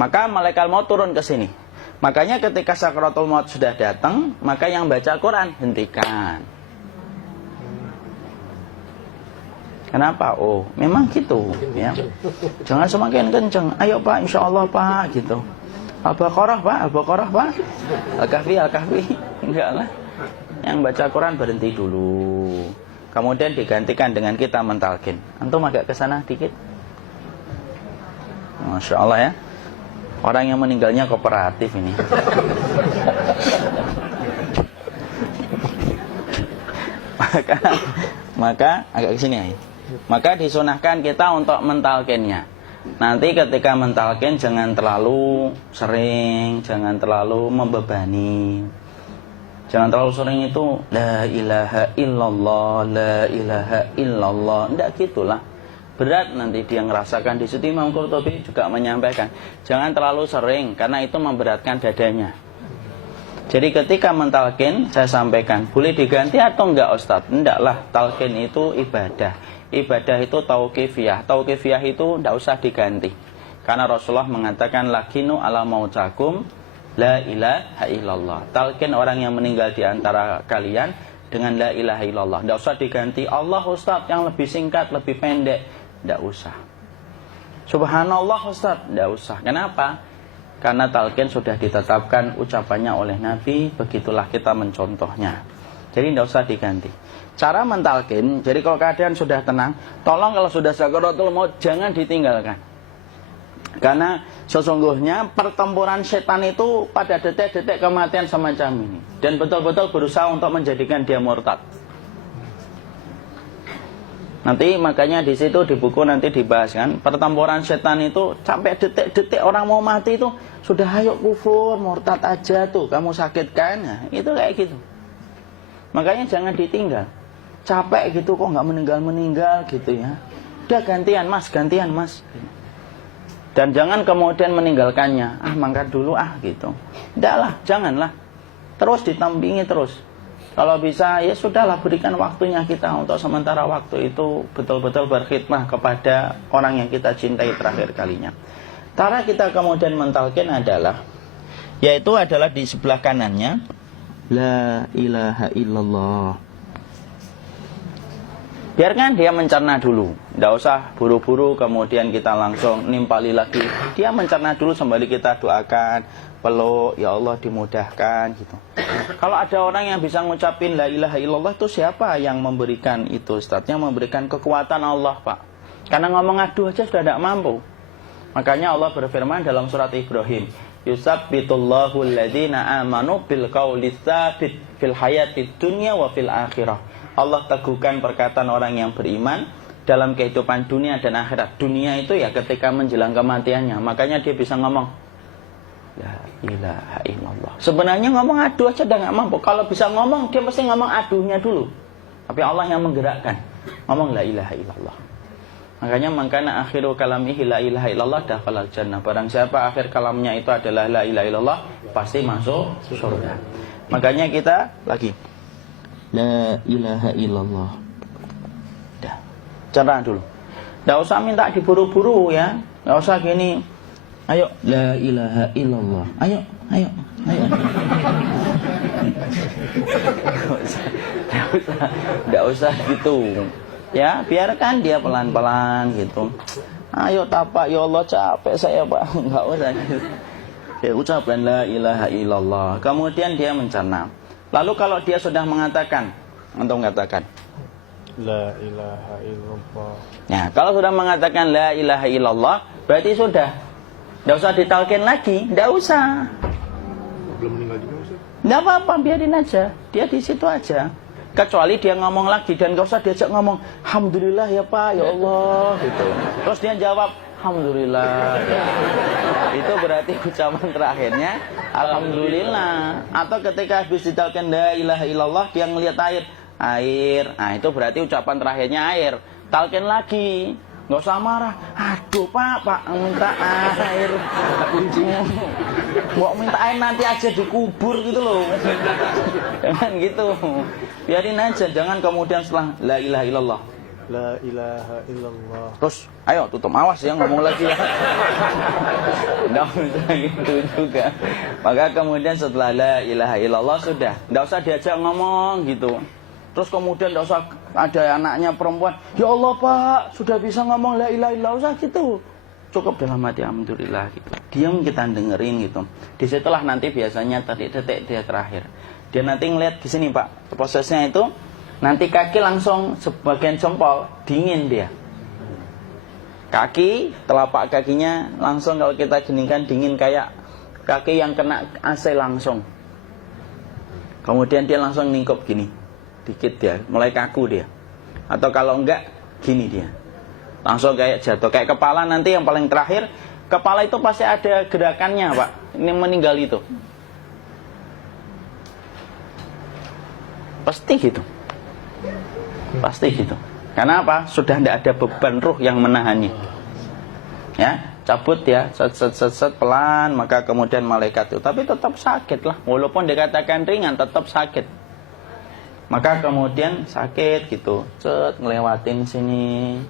Maka malaikat maut turun ke sini. Makanya ketika sakaratul maut sudah datang, maka yang baca Quran hentikan. Kenapa? Oh, memang gitu ya. Jangan semakin kenceng. Ayo Pak, insya Allah Pak, gitu. Al-Baqarah Pak, Al-Baqarah Pak. Al-Kahfi, Al-Kahfi. Enggak lah. Yang baca Quran berhenti dulu. Kemudian digantikan dengan kita mentalkin. Antum agak ke sana dikit. Masya Allah ya. Orang yang meninggalnya kooperatif ini. maka agak kesini ya. Maka disunahkan kita untuk mentalkinnya. Nanti ketika mentalkin jangan terlalu sering, jangan terlalu membebani. Jangan terlalu sering itu la ilaha illallah, la ilaha illallah. Tidak gitulah. Berat nanti dia ngerasakan. Di situ Imam Qurtubi juga menyampaikan, jangan terlalu sering karena itu memberatkan dadanya. Jadi ketika mentalkin saya sampaikan, boleh diganti atau enggak Ustaz? Enggaklah, talkin itu ibadah. Ibadah itu tauqifiyah. Tauqifiyah itu enggak usah diganti. Karena Rasulullah mengatakan lakinu ala mautakum la ilaha illallah. Talkin orang yang meninggal di antara kalian dengan la ilaha illallah. Enggak usah diganti Allah Ustaz yang lebih singkat, lebih pendek. Tidak usah. Subhanallah Ustaz, tidak usah. Kenapa? Karena talqin sudah ditetapkan ucapannya oleh Nabi, begitulah kita mencontohnya. Jadi tidak usah diganti. Cara mentalqin, jadi kalau keadaan sudah tenang, tolong kalau sudah sakaratul maut jangan ditinggalkan. Karena sesungguhnya pertempuran setan itu pada detik-detik kematian semacam ini. Dan betul-betul berusaha untuk menjadikan dia murtad. Nanti makanya di situ di buku nanti dibahas kan, pertempuran setan itu sampai detik-detik orang mau mati itu sudah ayo kufur, murtad aja tuh, kamu sakit kan? Nah, itu kayak gitu. Makanya jangan ditinggal. Capek gitu kok nggak meninggal gitu ya. Udah gantian mas. Dan jangan kemudian meninggalkannya. Mangkat dulu gitu. Tidaklah, janganlah. Terus ditampingi terus. Kalau bisa ya sudahlah, berikan waktunya kita untuk sementara waktu itu betul-betul berkhidmah kepada orang yang kita cintai terakhir kalinya. Cara kita kemudian mentalkin adalah, yaitu adalah di sebelah kanannya la ilaha illallah. Biarkan dia mencerna dulu, tidak usah buru-buru kemudian kita langsung nimpali lagi. Dia mencerna dulu sembari kita doakan, peluk, ya Allah dimudahkan gitu. Kalau ada orang yang bisa ngucapin la ilaha illallah itu siapa yang memberikan itu Ustaz? Yang memberikan kekuatan Allah Pak. Karena ngomong aduh aja sudah tidak mampu. Makanya Allah berfirman dalam surat Ibrahim, yusabbitullahu alladhina amanu bil qawli tsabit fil hayatid dunya wa fil akhirah. Allah teguhkan perkataan orang yang beriman dalam kehidupan dunia dan akhirat. Dunia itu ya ketika menjelang kematiannya. Makanya dia bisa ngomong la ilaha illallah. Sebenarnya ngomong aduh aja udah gak mampu. Kalau bisa ngomong, dia pasti ngomong aduhnya dulu. Tapi Allah yang menggerakkan. Ngomong la ilaha illallah. Makanya mangkana akhiru kalamihi la ilaha illallah dakhalal jannah. Barang siapa akhir kalamnya itu adalah la ilaha illallah, pasti masuk surga. Makanya kita lagi la ilaha illallah. Dah. Cerah dulu. Enggak usah minta diburu-buru ya. Enggak usah gini. Ayo la ilaha illallah. Ayo. Enggak usah gitu. Ya, biarkan dia pelan-pelan gitu. Ayo tapak, ya Allah capek saya Pak. Enggak usah gitu. Dia ucapkan la ilaha illallah. Kemudian dia mencerna. Lalu kalau dia sudah mengatakan, antum mengatakan la ilaha illallah. Ya, kalau sudah mengatakan la ilaha illallah, berarti sudah. Enggak usah ditalkin lagi, enggak usah. Belum meninggal juga Ustaz? Enggak apa-apa, biarin aja. Dia di situ aja. Kecuali dia ngomong lagi dan enggak usah diajak ngomong, alhamdulillah ya Pak, ya Allah gitu. Terus dia jawab, alhamdulillah. Ya. Itu berarti ucapan terakhirnya alhamdulillah. Atau ketika habis ditalkin la ilaha illallah, dia ngelihat air. Nah, itu berarti ucapan terakhirnya air. Talkin lagi. Nggak usah marah. Aduh Pak minta air. Mau minta air nanti aja dikubur gitu loh. Jangan gitu. Biarin aja. Jangan kemudian setelah la ilaha illallah La ilaha illallah. Terus, ayo tutup, awas ya ngomong lagi ya. Nggak usah gitu juga. Maka kemudian setelah la ilaha illallah sudah, nggak usah diajak ngomong gitu. Terus kemudian nggak usah ada anaknya perempuan, ya Allah Pak, sudah bisa ngomong la ilaha illallah, usah gitu. Cukup dalam hati alhamdulillah gitu. Diam, kita dengerin gitu. Disitulah nanti biasanya detik dia terakhir. Dia nanti ngeliat di sini Pak, prosesnya itu nanti kaki langsung sebagian jempol dingin dia. Kaki, telapak kakinya langsung kalau kita geningkan dingin kayak kaki yang kena AC langsung. Kemudian dia langsung ningkup gini, dikit dia, mulai kaku dia. Atau kalau enggak, gini dia. Langsung kayak jatuh, kayak kepala nanti yang paling terakhir, kepala itu pasti ada gerakannya Pak. Ini meninggal itu. Pasti gitu. Pasti gitu. Karena apa? Sudah tidak ada beban ruh yang menahannya. Ya, cabut ya, set pelan, maka kemudian malaikat itu. Tapi tetap sakit lah. Walaupun dikatakan ringan, tetap sakit. Maka kemudian sakit gitu. Set ngelewatin sini.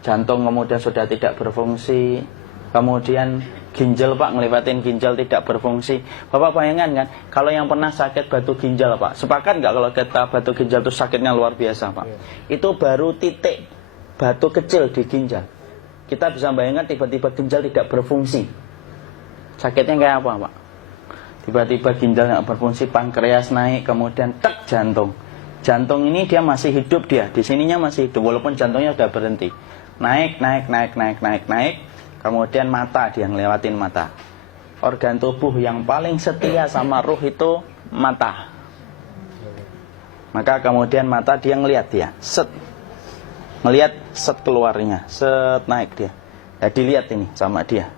Jantung kemudian sudah tidak berfungsi. Kemudian ginjal Pak, ngelewatin ginjal tidak berfungsi. Bapak bayangkan kan, kalau yang pernah sakit batu ginjal Pak, sepakat nggak kalau kita batu ginjal itu sakitnya luar biasa Pak? Itu baru titik batu kecil di ginjal. Kita bisa bayangkan tiba-tiba ginjal tidak berfungsi. Sakitnya kayak apa Pak? Tiba-tiba ginjal nggak berfungsi, pankreas naik, kemudian tek jantung. Jantung ini dia masih hidup dia, di sininya masih hidup walaupun jantungnya sudah berhenti. Naik. Kemudian mata, dia ngelewatin mata. Organ tubuh yang paling setia sama ruh itu mata. Maka kemudian mata dia ngelihat dia, set. Ngelihat set keluarnya, set naik dia. Ya dilihat ini sama dia.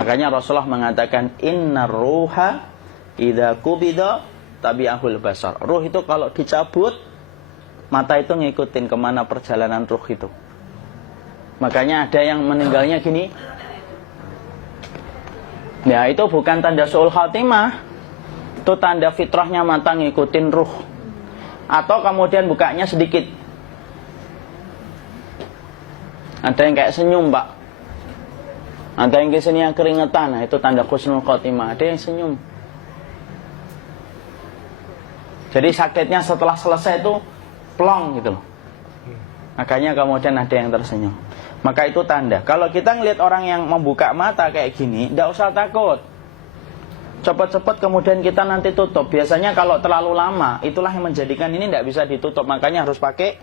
Makanya Rasulullah mengatakan innar ruha idza qubida tabi'ahul basar. Ruh itu kalau dicabut, mata itu ngikutin kemana perjalanan ruh itu. Makanya ada yang meninggalnya gini. Ya itu bukan tanda su'ul khatimah. Itu tanda fitrahnya mata ngikutin ruh. Atau kemudian bukanya sedikit. Ada yang kayak senyum Pak. Ada yang kesini yang keringetan. Nah itu tanda husnul khatimah. Ada yang senyum. Jadi sakitnya setelah selesai itu plong gitu loh. Makanya kemudian ada yang tersenyum. Maka itu tanda. Kalau kita ngelihat orang yang membuka mata kayak gini, tidak usah takut. Cepat-cepat kemudian kita nanti tutup. Biasanya kalau terlalu lama, itulah yang menjadikan ini tidak bisa ditutup. Makanya harus pakai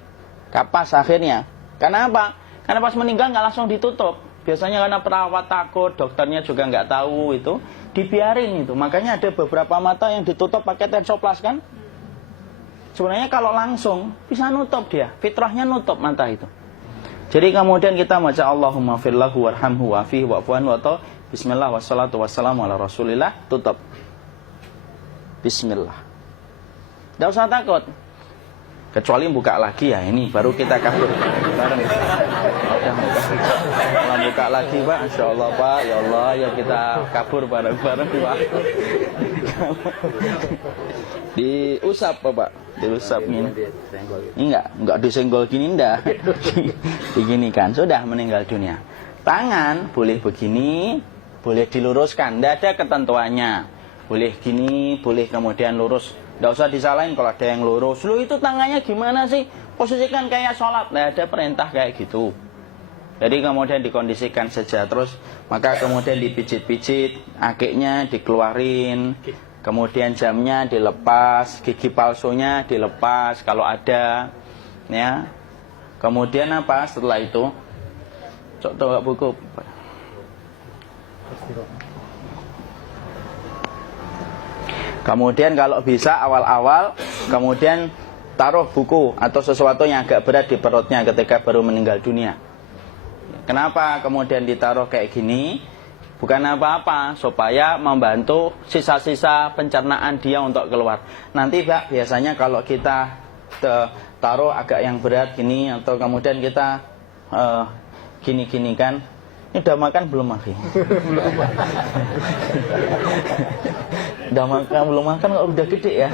kapas akhirnya. Karena apa? Karena pas meninggal nggak langsung ditutup. Biasanya karena perawat takut, dokternya juga nggak tahu itu, dibiarin itu. Makanya ada beberapa mata yang ditutup pakai tensoplas kan? Sebenarnya kalau langsung bisa nutup dia, fitrahnya nutup mata itu. Jadi kemudian kita baca Allahumma firlahu warhamhu wa'afihi wa'fu'anhu atau bismillah wassalatu wassalamu ala rasulillah, tutup. Bismillah. Tidak usah takut. Kecuali buka lagi ya, ini baru kita kabur. Kalau buka lagi Pak, Insya Allah Pak, ya Allah ya kita kabur bareng-bareng Pak. Diusap Pak, diusap ini. Enggak disenggol gini enggak. Begini kan, sudah meninggal dunia. Tangan boleh begini, boleh diluruskan, tidak ada ketentuannya. Boleh gini, boleh kemudian lurus. Tidak usah disalahin kalau ada yang lurus. Lu itu tangannya gimana sih? Posisikan kayak sholat. Tidak ada perintah kayak gitu. Jadi kemudian dikondisikan saja. Terus maka kemudian dipijit-pijit, akiknya dikeluarin. Kemudian jamnya dilepas, gigi palsunya dilepas kalau ada. Ya. Kemudian apa setelah itu? Coba buku. Kemudian kalau bisa awal-awal kemudian taruh buku atau sesuatu yang agak berat di perutnya ketika baru meninggal dunia. Kenapa kemudian ditaruh kayak gini? Bukan apa-apa, supaya membantu sisa-sisa pencernaan dia untuk keluar. Nanti Pak, biasanya kalau kita taruh agak yang berat gini atau kemudian kita gini-gini kan, ini udah makan belum Maki? Udah makan belum makan kok udah gede ya.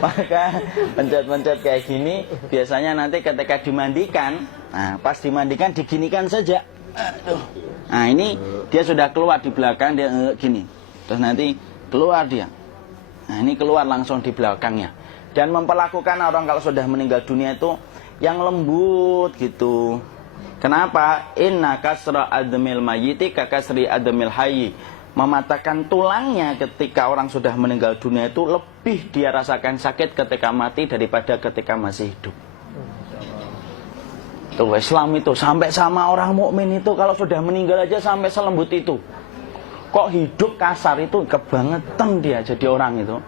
Maka pencet-pencet kayak gini, biasanya nanti ketika dimandikan, nah pas dimandikan diginikan saja. Aduh. Nah ini dia sudah keluar di belakang, dia gini. Terus nanti keluar dia. Nah ini keluar langsung di belakangnya. Dan memperlakukan orang kalau sudah meninggal dunia itu yang lembut gitu. Kenapa? Inna kasra admil mayyiti kakasri admil hayyi. Mematahkan tulangnya ketika orang sudah meninggal dunia itu lebih dia rasakan sakit ketika mati daripada ketika masih hidup. Tuh Islam itu sampai sama orang mukmin itu kalau sudah meninggal aja sampai selembut itu. Kok hidup kasar itu kebangetan dia jadi orang itu.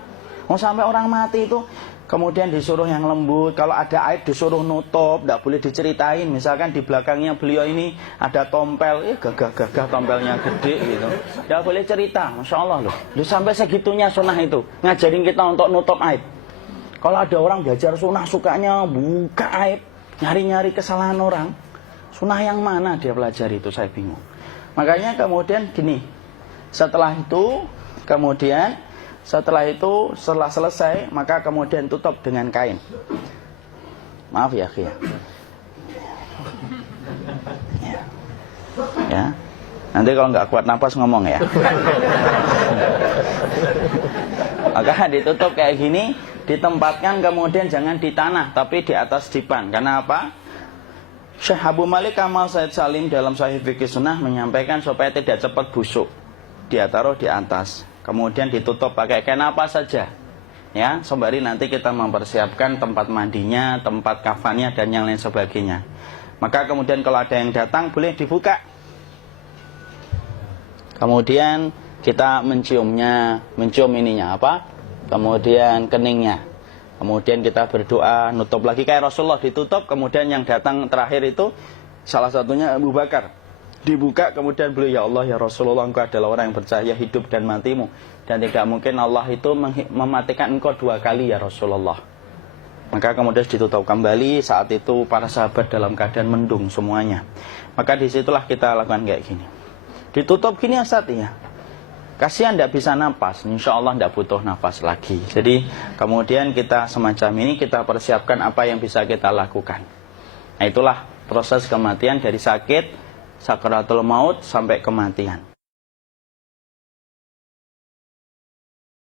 Mau sampai orang mati itu kemudian disuruh yang lembut, kalau ada aib disuruh nutup, tidak boleh diceritain. Misalkan di belakangnya beliau ini ada tompel, gagah-gagah tompelnya gede gitu, tidak boleh cerita. Masya Allah loh, sampai segitunya sunnah itu ngajarin kita untuk nutup aib. Kalau ada orang belajar sunnah sukanya buka aib, nyari-nyari kesalahan orang, sunnah yang mana dia pelajari itu, saya bingung. Makanya kemudian gini, setelah selesai, maka kemudian tutup dengan kain. Maaf ya, ya. Ya. Nanti kalau nggak kuat napas ngomong ya. Maka ditutup kayak gini, ditempatkan kemudian jangan di tanah, tapi di atas dipan. Karena apa? Syekh Abu Malik Kamal Said Salim dalam Sahih Fiqih Sunnah menyampaikan supaya tidak cepat busuk. Dia taruh di atas. Kemudian ditutup pakai kain apa saja. Ya, sembari nanti kita mempersiapkan tempat mandinya, tempat kafannya dan yang lain sebagainya. Maka kemudian kalau ada yang datang boleh dibuka. Kemudian kita mencium ininya apa? Kemudian keningnya. Kemudian kita berdoa, nutup lagi kayak Rasulullah ditutup, kemudian yang datang terakhir itu salah satunya Abu Bakar. Dibuka kemudian beliau, ya Allah ya Rasulullah, engkau adalah orang yang percaya hidup dan matimu, dan tidak mungkin Allah itu mematikan engkau 2 kali ya Rasulullah. Maka kemudian ditutup kembali. Saat itu para sahabat dalam keadaan mendung semuanya. Maka disitulah kita lakukan kayak gini. Ditutup gini Ustaz ya. Kasihan tidak bisa nafas, insya Allah tidak butuh nafas lagi. Jadi kemudian kita semacam ini kita persiapkan apa yang bisa kita lakukan. Nah itulah proses kematian dari sakit sakaratul maut sampai kematian.